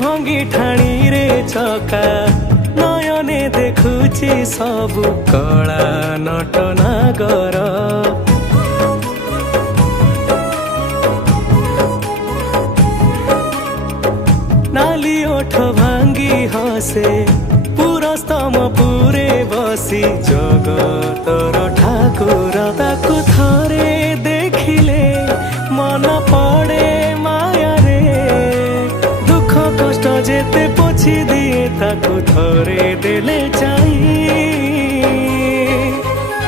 भंगी ठाणी रे चका नयने देखुची सबु कला नटनागर नाली ओठ भांगी हसे पुरस्तम पुरे बसी जगतर ठाकुर ताकु थरे देखिले मन पड़े माया रे दुख कष्ट जेते पोछि दिए ताकु थरे देले चाही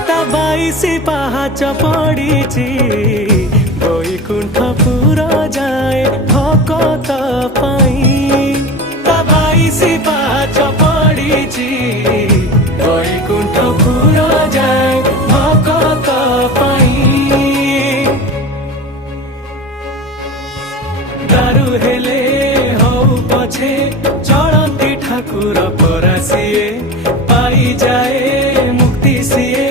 ता 22 पाहाच पड़ीची बैकुंठपुर जाए भकत पाई ता 22 पाहाच पड़ीची बैकुंठपुर जाए भकत पाई दारु हेले हौ पछे चलती ठाकुर परासिए पाई जाए मुक्ति सिए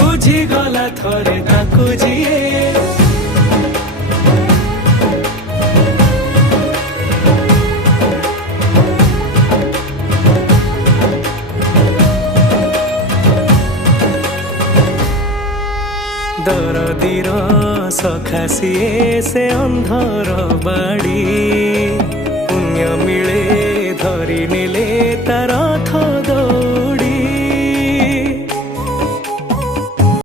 बुझी गला थरे ताकु जिए दरदीर सखा सिए से अंधर बाड़ी पुण्य मिले धरी नेले